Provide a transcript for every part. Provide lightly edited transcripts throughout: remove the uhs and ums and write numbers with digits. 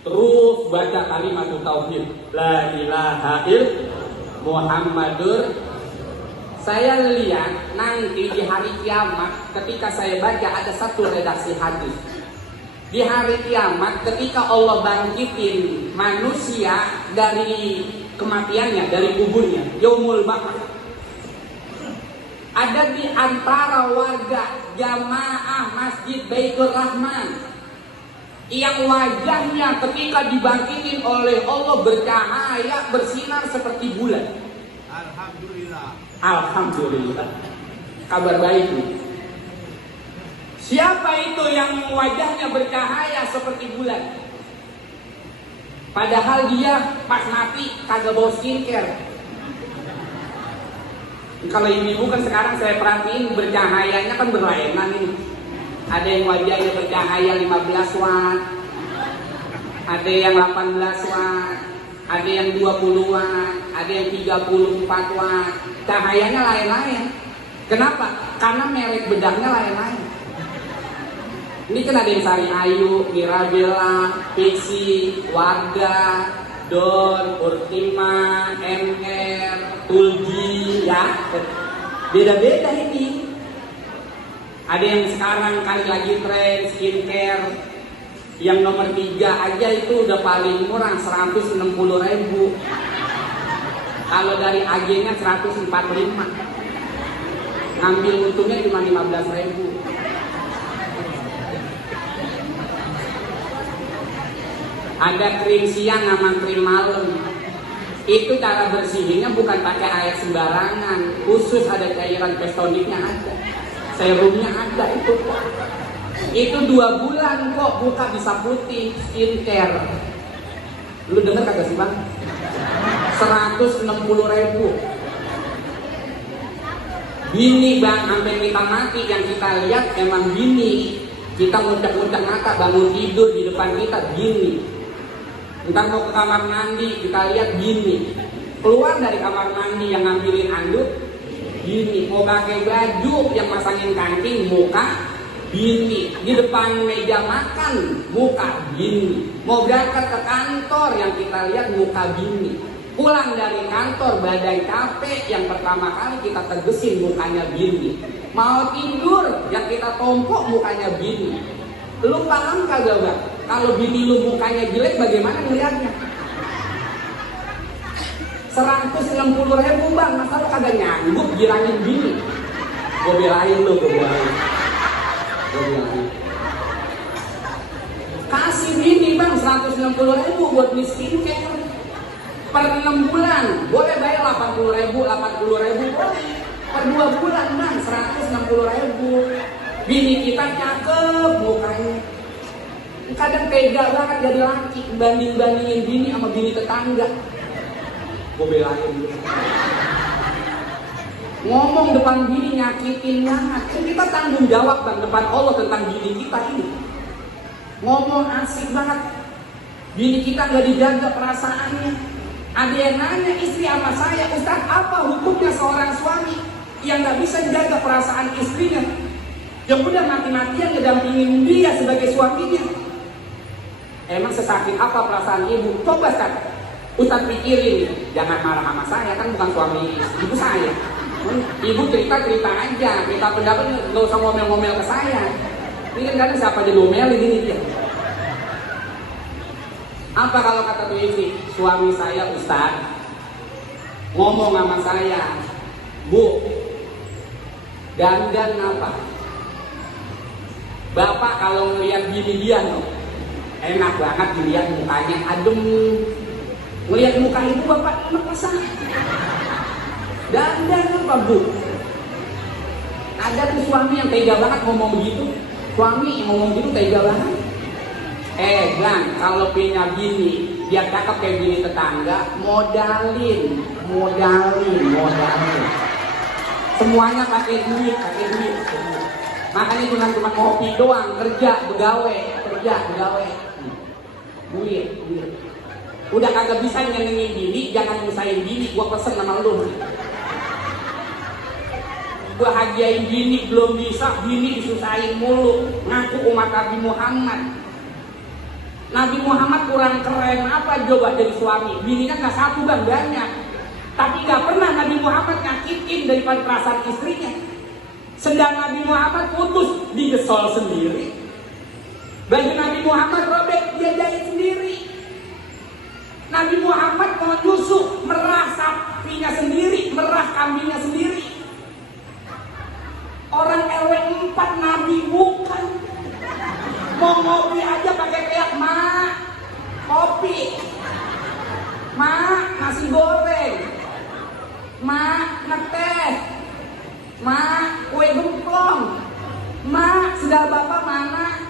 terus baca kalimat tauhid, la ilaha illallah Muhammadur. Saya lihat nanti di hari kiamat ketika saya baca ada satu redaksi hadis. Di hari kiamat ketika Allah bangkitin manusia dari kematiannya, dari kuburnya, yaumul ba'ats, ada di antara warga jamaah Masjid Baitur Rahman yang wajahnya ketika dibangkitin oleh Allah bercahaya, bersinar seperti bulan. Alhamdulillah. Kabar baik nih. Siapa itu yang wajahnya bercahaya seperti bulan? Padahal dia pas mati kagak bawa skincare. Kalau ibu kan sekarang saya perhatiin bercahayanya kan berlainan ini. Ada yang wajahnya bercahaya 15 watt, ada yang 18 watt, ada yang 20 watt, ada yang 34 watt. Cahayanya lain-lain. Kenapa? Karena merek bedaknya lain-lain. Ini kan ada yang Sari Ayu, Mirabella, Pixi, Warga, Don, Ultima, MR, Tulji, ya. Beda-beda ini. Ada yang sekarang kali lagi tren skincare. Yang nomor 3 aja itu udah paling murah, 160.000. Kalau dari AG-nya 145. Ngambil untungnya cuma 15.000. Ada krim siang sama krim malam. Itu cara bersihinnya bukan pakai air sembarangan. Khusus ada cairan pestoniknya ada. Serumnya ada itu. Itu 2 bulan kok buka bisa putih skincare. Lu denger kagak sih bang? 160.000. Bini bang, sampai kita mati yang kita lihat emang bini. Kita muncak-muncak mata bangun tidur di depan kita bini. Ntar mau ke kamar mandi kita lihat bini. Keluar dari kamar mandi yang ngambilin anduk bini. Mau pakai baju yang pasangin kancing muka bini. Di depan meja makan muka bini. Mau berangkat ke kantor yang kita lihat muka bini. Pulang dari kantor badan capek yang pertama kali kita tegesin mukanya bini. Mau tidur yang kita tompok mukanya bini. Lu paham kagak bang? Kalau bini lu mukanya jelek bagaimana ngeliatnya? 160.000 bang, masa lu kagak nyanggup girangin bini? Gue belain lu, gue belain. Kasih bini bang 160.000 buat beli skincare per 6 bulan. Boleh bayar 80.000 boleh. Per 2 bulan bang 160.000. Bini kita cakep mukanya. Kadang tega banget jadi laki bandingin bini sama bini tetangga. Gue belain. Ngomong depan bini nyakitin banget. Kita tanggung jawab bang depan Allah tentang bini kita ini. Ngomong asik banget. Bini kita gak dijaga perasaannya. Ada yang nanya istri sama saya, Ustaz apa hukumnya seorang suami yang gak bisa jaga perasaan istrinya? Yang udah mati-matian ngedampingin dia sebagai suaminya. Emang sesakit apa perasaan ibu? Coba sekarang Ustaz pikirin, jangan marah sama saya, kan bukan suami ibu saya. Ibu cerita aja, minta pendapat, gak usah ngomel-ngomel ke saya. Ini kan siapa diomelin ini dia. Apa kalau kata tuh istri, suami saya Ustaz ngomong sama saya, Bu, dandan apa? Bapak kalau ngeliat bini dia no, enak banget dilihat mukanya adem. Ngeliat muka ibu bapak enak pasang. Dandan apa Bu? Ada tuh suami yang tega banget ngomong begitu. Suami yang ngomong gitu tega banget. Bang, kalau punya bini biar cakep kayak bini tetangga, modalin. Semuanya pakai duit. Makanya cuma kopi doang, kerja, begawe. Duit. Udah kagak bisa nyenengin bini, jangan nyusahin bini. Gua pesen sama lu. Gua hadiahin bini belum bisa, bini disusahin mulu. Ngaku umat Nabi Muhammad. Nabi Muhammad kurang keren apa coba jadi suami? Bininya nggak satu bang, banyak. Tapi nggak pernah Nabi Muhammad nyakitin daripada perasaan istrinya. Sedang Nabi Muhammad putus, digesol sendiri. Baju Nabi Muhammad robek, dia jahit sendiri. Nabi Muhammad mau nyusuk, merah sapinya sendiri, merah kambingnya sendiri. Orang RW 4 Nabi bukan. Mau ngopi aja pakai kayak mak, kopi, mak nasi goreng, mak ngeteh, mak kue gempong, mak sendal bapak mana,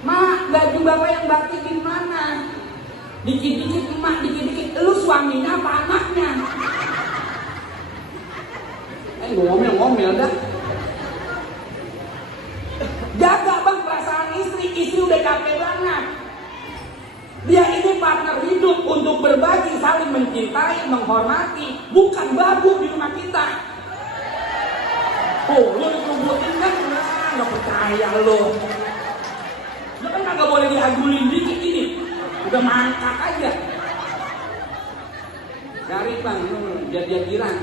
mak baju bapak yang batik di mana, dikit-dikit emak, dikit-dikit lu suaminya apa anaknya? Ngomel-ngomel dah. Jaga bang perasaan istri udah capek banget. Dia ini partner hidup untuk berbagi, saling mencintai, menghormati, bukan babu di rumah kita. Oh, lu dikebutin kan? Nggak percaya lo. Lu kan nggak boleh diagulin dikit ini, udah mangkak aja. Cari bang, dia girang.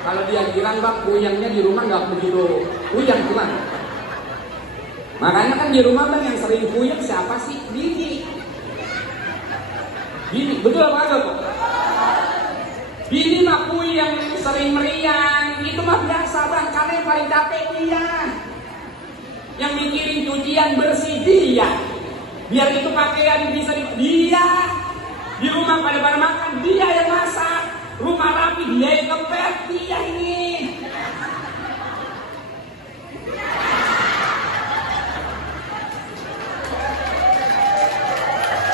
Kalau dia girang bang, uyangnya di rumah nggak begitu uyang tuh. Makanya kan di rumah bang yang sering puyeng siapa sih? Bini. Bini, betul apa enggak kok? Bini mah puyeng, sering meriang, itu mah biasa bang, karena yang paling capek dia. Yang mikirin cucian bersih dia. Biar itu pakaian bisa dia. Di rumah pada makan, dia yang masak. Rumah rapi, dia yang ngepet, dia ini.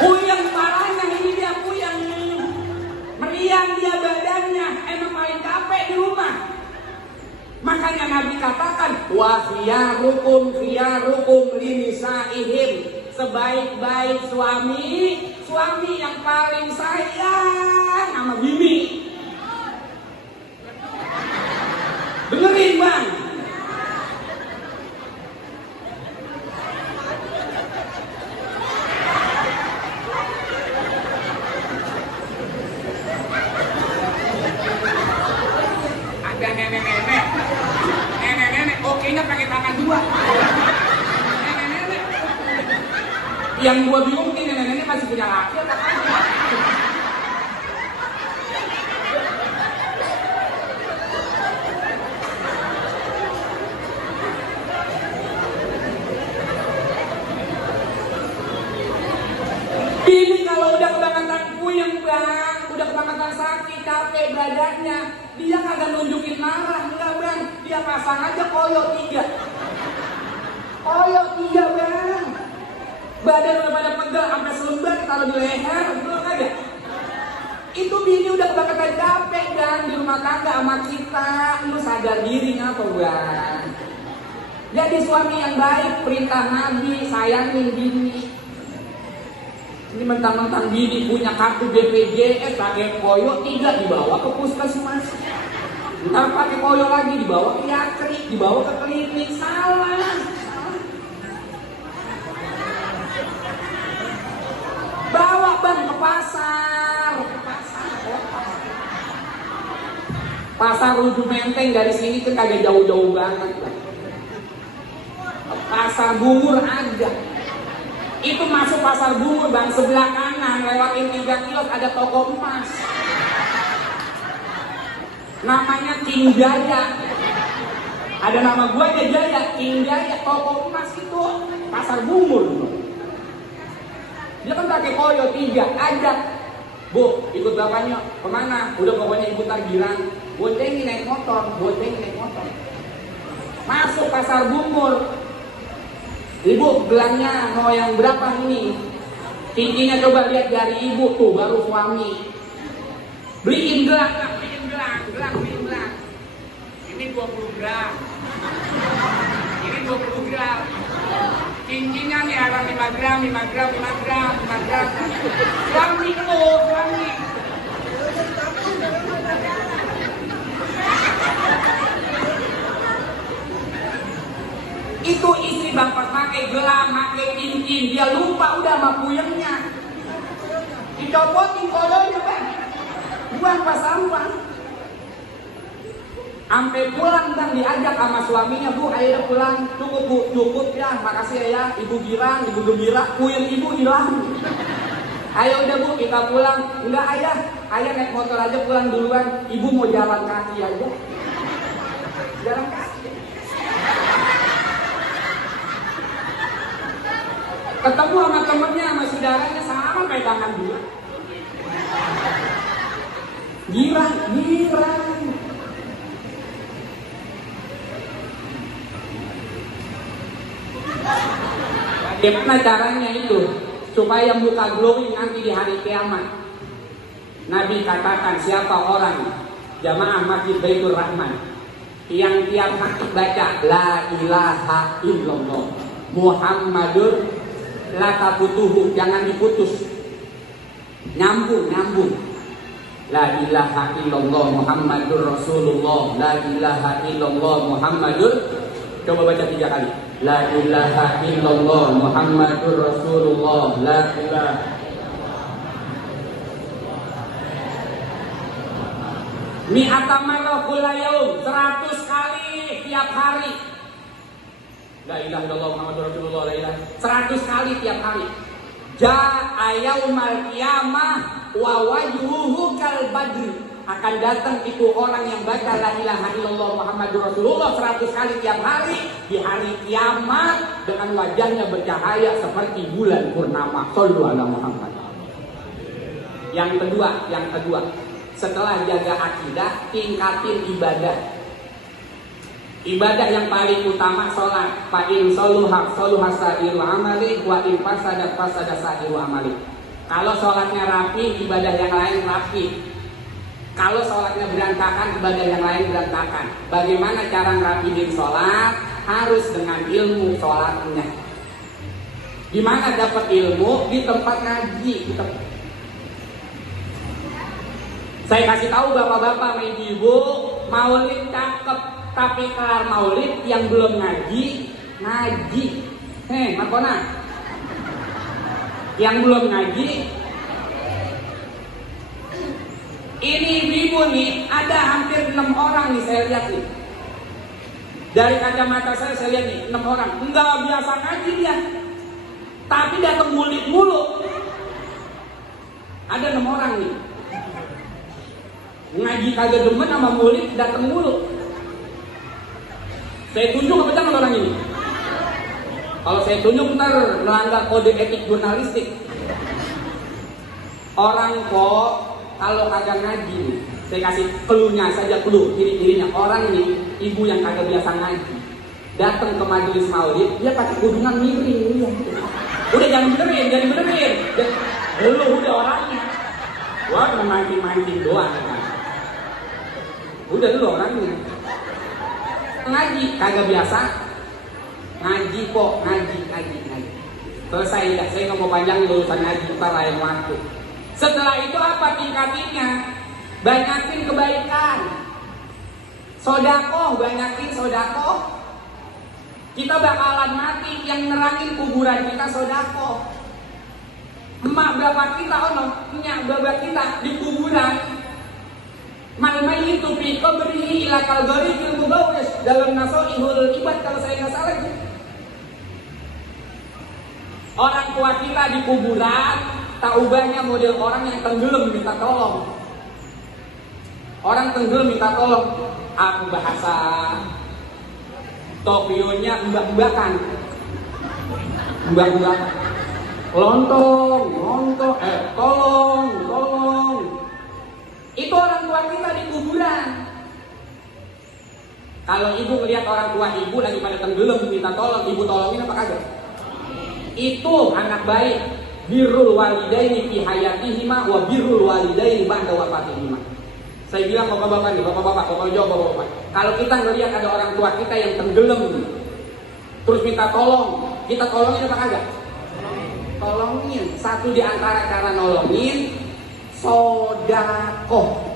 Puyeng parahnya ini dia puyeng. Meriang dia badannya, emang paling capek di rumah. Makanya Nabi katakan, wa khiyarukum linisaihim. Sebaik-baik suami yang paling sayang sama bini. Dengerin bang. Nenek, oke-nya pakai tangan dua. Nenek. Yang gua bingung nih, nenek masih punya laki atau apa? Ini kalau udah kebangetan puyeng bang, udah kebangetan sakit, capek badannya, dia kagak nunjukin marah, enggak bang, dia pasang aja koyo 3. Koyo 3 bang. Badan udah pada pegal, sampai selembar taruh di leher, betul kagak? Itu bini udah kebangetan capek dan di rumah tangga sama kita, lu sadar diri ngapa bang? Jadi suami yang baik, perintah Nabi, sayangin bini. Ini mentang-mentang bini punya kartu BPJS, pakai koyo 3 dibawa ke puskesmas. Ntar pakai koyo lagi dibawa ke Yakri, dibawa ke klinik. Salah. Bawa bang ke pasar. Pasar Ruju Menteng dari sini kan kagak jauh-jauh banget. Pasar Bungur ada. Itu masuk pasar Bungur bang, sebelah kanan lewatin 3 kios ada toko emas. Namanya King Jaya. Ada nama gua aja Jaya, King Jaya, toko emas itu pasar Bungur. Dia kan pakai koyo 3, ajak. Bu, ikut bapaknya kemana? Udah pokoknya ikutan bilang, boncengin naik motor. Masuk pasar Bungur. Ibu gelangnya mau yang berapa ini? Cincinnya coba lihat dari ibu tuh, baru suami. Beliin gelang. Ini 20 gram. Ini 20 gram. Cincinnya nih ada 5 gram. Suami. Itu istri bang pas pakai gelang, pakai cincin, dia lupa udah sama dicopotin kodonya bang, buang pas sampah. Sampai pulang bang diajak sama suaminya, bu ayo pulang, cukup bu, cukup ya, makasih ya, ibu girang, ibu gembira, kuil ibu hilang. Ayo udah bu kita pulang, enggak ayah naik motor aja pulang duluan, ibu mau jalan kaki aja, jalan kaki. Ketemu sama temennya, sama saudaranya sama pegangan dia. Girang. Bagaimana caranya itu supaya muka glowing nanti di hari kiamat? Nabi katakan siapa orang jamaah Masjid Baitur Rahman yang tiap hari baca la ilaha illallah Muhammadur la taputuhu, jangan diputus, nyambung. La ilaha illallah Muhammadur Rasulullah, la ilaha illallah Muhammadur, coba baca 3 kali. La ilaha illallah Muhammadur Rasulullah, la ilaha mi'ata marrah kulla yaum, 100 kali tiap hari. La ilaha illallah Muhammadur Rasulullah, la ilaha 100 kali tiap hari. Ja'a yaumal qiyamah wa wajhuhu kal badri, akan datang itu orang yang baca la ilaha illallah Muhammadur Rasulullah 100 kali tiap hari di hari kiamat dengan wajahnya bercahaya seperti bulan purnama. Shallu ala Muhammad. Yang kedua, setelah jaga akidah, tingkatin ibadah. Ibadah yang paling utama sholat. Fa in sholuha sa'iru amali wa in fasada sa'iru amali. Kalau sholatnya rapi, ibadah yang lain rapi. Kalau sholatnya berantakan, ibadah yang lain berantakan. Bagaimana cara ngerapiin sholat? Harus dengan ilmu sholatnya. Gimana dapat ilmu? Di tempat ngaji. Saya kasih tahu bapak-bapak, ibu-ibu, maulid cakep, tapi kelar maulid yang belum ngaji. Markona, yang belum ngaji. Ini ibu nih, ada hampir 6 orang nih saya lihat nih. Dari kacamata saya lihat nih 6 orang. Enggak biasa ngaji dia, tapi datang maulid mulu. Ada 6 orang nih. Ngaji kagak demen sama maulid, datang mulu. Saya tunjuk apa jangan orang ini? Kalau saya tunjuk ntar melanggar kode etik jurnalistik. Orang kok kalau kagak ngaji, saya kasih clue-nya saja, clue ciri-cirinya. Orang ini ibu yang kagak biasa ngaji, datang ke majelis maulid, dia pakai kudungan miring. Udah jangan benerin. Lu udah orangnya. Gua mancing doang. Udah lu orangnya. Ngaji kagak biasa. Ngaji kok, ngaji. Selesai ya, saya nggak mau panjang urusan ngaji, ntar lain waktu. Setelah itu apa tingkatinnya? Banyakin kebaikan. Sodakoh, banyakin sodakoh. Kita bakalan mati, yang nerangin kuburan kita sodakoh. Emak bapak kita, nyak bapak kita di kuburan. Malmai itu fi qabrihi ila kalgari fil mubawis, dalam nasoihul ibad kalau saya nggak salah. Orang tua kita di kuburan, taubahnya model orang yang tenggelam minta tolong. Orang tenggelam minta tolong. Aku bahasa Tokyo-nya mbak-mbakan. Lontong, tolong. Itu orang tua kita di kuburan. Kalau ibu melihat orang tua ibu lagi pada tenggelam minta tolong, ibu tolongin apa kagak? Itu anak baik. Birrul walidaini fi hayatihima wa birrul walidaini ba'da wafatihima. Saya bilang bapak-bapak nih, bapak-bapak, bapak-bapak. Kalau kita ngelihat ada orang tua kita yang tenggelam, terus minta tolong, kita tolongin apa kagak? Tolongin. Satu di antara cara nolongin, sodakoh.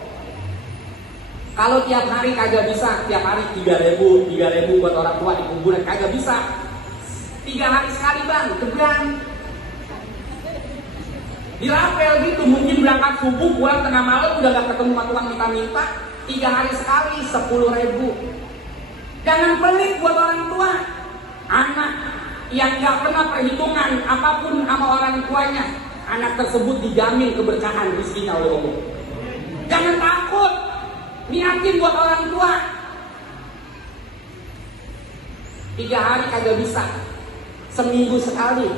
Kalau tiap hari kagak bisa, tiap hari 3.000 buat orang tua di kuburan kagak bisa. 3 hari sekali bang, kebrang. dirapel gitu, mungkin berangkat subuh pulang tengah malam udah gak ketemu sama tukang minta-minta, 3 hari sekali 10.000. Jangan pelit buat orang tua. Anak yang gak pernah perhitungan apapun sama orang tuanya, anak tersebut dijamin keberkahan rezekinya oleh Allah. Jangan takut, niatin buat orang tua. 3 hari kagak bisa, seminggu sekali.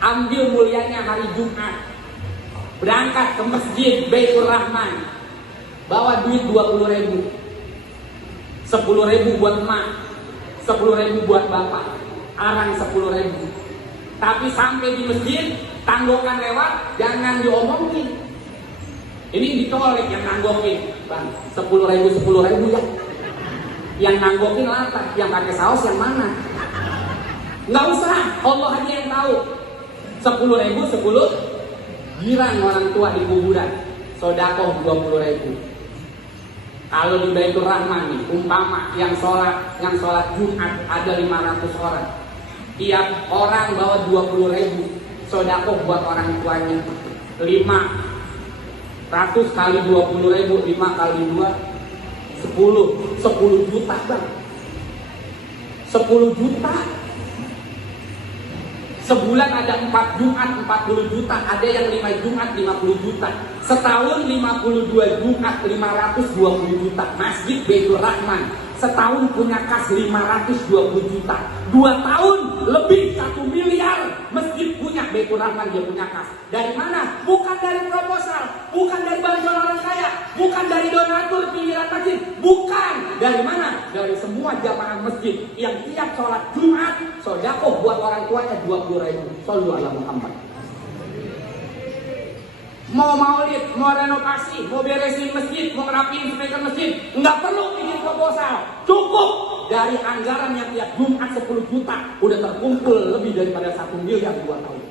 Ambil mulianya hari Jumat, berangkat ke masjid Baitur Rahman, bawa duit 20.000, 10.000 buat emak, 10.000 buat bapak, arang 10.000. Tapi sampai di masjid, tanggokan lewat, jangan diomongin. Ini dicolek yang nanggokin, bang, 10.000 ya. Yang nanggokin apa? Yang pakai saus yang mana? Nggak usah, Allah aja yang tahu. 10.000, 10 girang orang tua di kuburan, sodakoh 20.000. Kalau di Baitur Rahman nih, umpama yang sholat Jumat ada 500 orang, tiap orang bawa 20.000, sodakoh buat orang tuanya 500 kali 20.000, 5 kali 2 10 juta bang, 10 juta. Sebulan ada 4 Jumat 40 juta, ada yang 5 Jumat 50 juta. Setahun 52 Jumat 520 juta. Masjid Baitur Rahman setahun punya kas 520 juta. 2 tahun lebih 1 miliar masjid punya. Baitur Rahman dia punya kas. Dari mana? Bukan dari proposal, bukan dari bantuan orang kaya, bukan dari donatur pinggiran masjid, bukan. Dari mana? Dari semua jamaah masjid yang tiap sholat Jumat sodakoh buat orang tuanya 20.000. Shollu ala Muhammad. Mau maulid, mau renovasi, mau beresin masjid, mau ngerapiin speaker masjid, nggak perlu bikin proposal, cukup dari anggaran yang tiap Jumat 10 juta udah terkumpul lebih daripada 1 miliar 2 tahun.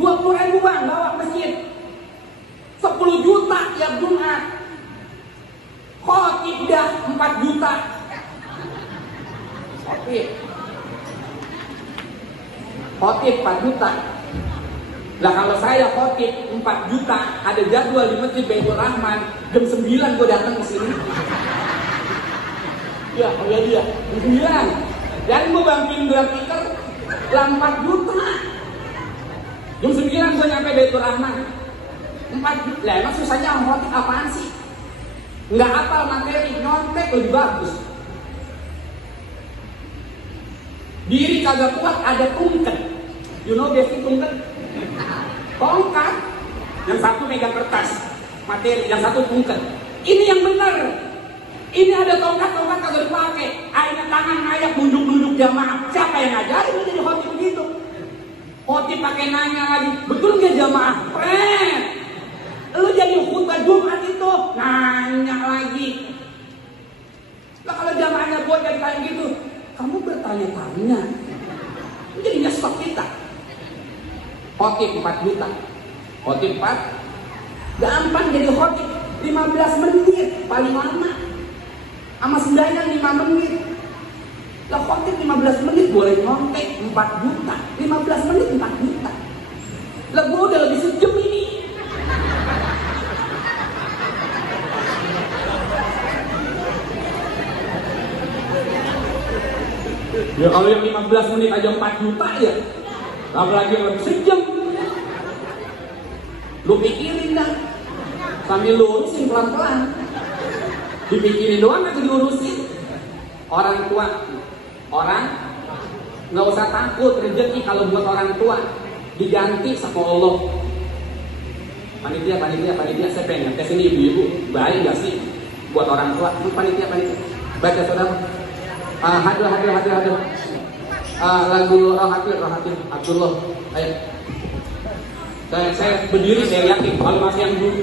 20.000 bang bawa masjid, 10 juta tiap Jumat. Khotib dah 4 juta. Khotib 4 juta. Lah kalau saya khotib 4 juta, ada jadwal di masjid Baitur Rahman, jam 9 gue datang ke sini. Ya, dia. Jam 9. Dan gue bantuin gelar tikar, lah 4 juta. Jam 9 gue nyampe Baitur Rahman. 4 juta. Lah emang susahnya khotib apaan sih? Nggak hafal materi, nyontek lebih bagus. Diri kagak kuat, ada tungken. You know basic tungken? Tongkat. Yang satu megang kertas materi, yang satu tungken. Ini yang benar. Ini ada tongkat kagak dipakai. Akhirnya tangan ngayak nunduk jamaah. Siapa yang ngajarin lu jadi khotib begitu? Khotib pakai nanya lagi, betul nggak jamaah? Keren. Lu jadi khutbah Jumat itu nanya lagi. Lah kalau jamaahnya buat jadi kayak gitu, kamu bertanya-tanya, jadi nyesek kita. Khotib 4 juta, khotib 4, gampang jadi khotib, 15 menit paling lama, sama sembahyang 5 menit. Lah khotib 15 menit boleh nyontek 4 juta, 15 menit 4 juta. Lah gua udah lebih sejam ini. Ya kalau yang 15 menit aja 4 juta ya, apalagi yang lebih sejam. Lu pikirin dah, sambil lurusin pelan-pelan. Dipikirin doang atau diurusin. Orang tua, orang nggak usah takut rezeki kalau buat orang tua diganti sama Allah. Panitia, saya pengen tes ini ibu-ibu, baik gak sih buat orang tua? Panitia, baca saudara. Hadir. Lagu Rohatir Abdullah. Ayo. Saya berdiri, saya yakin kalau masih yang dulu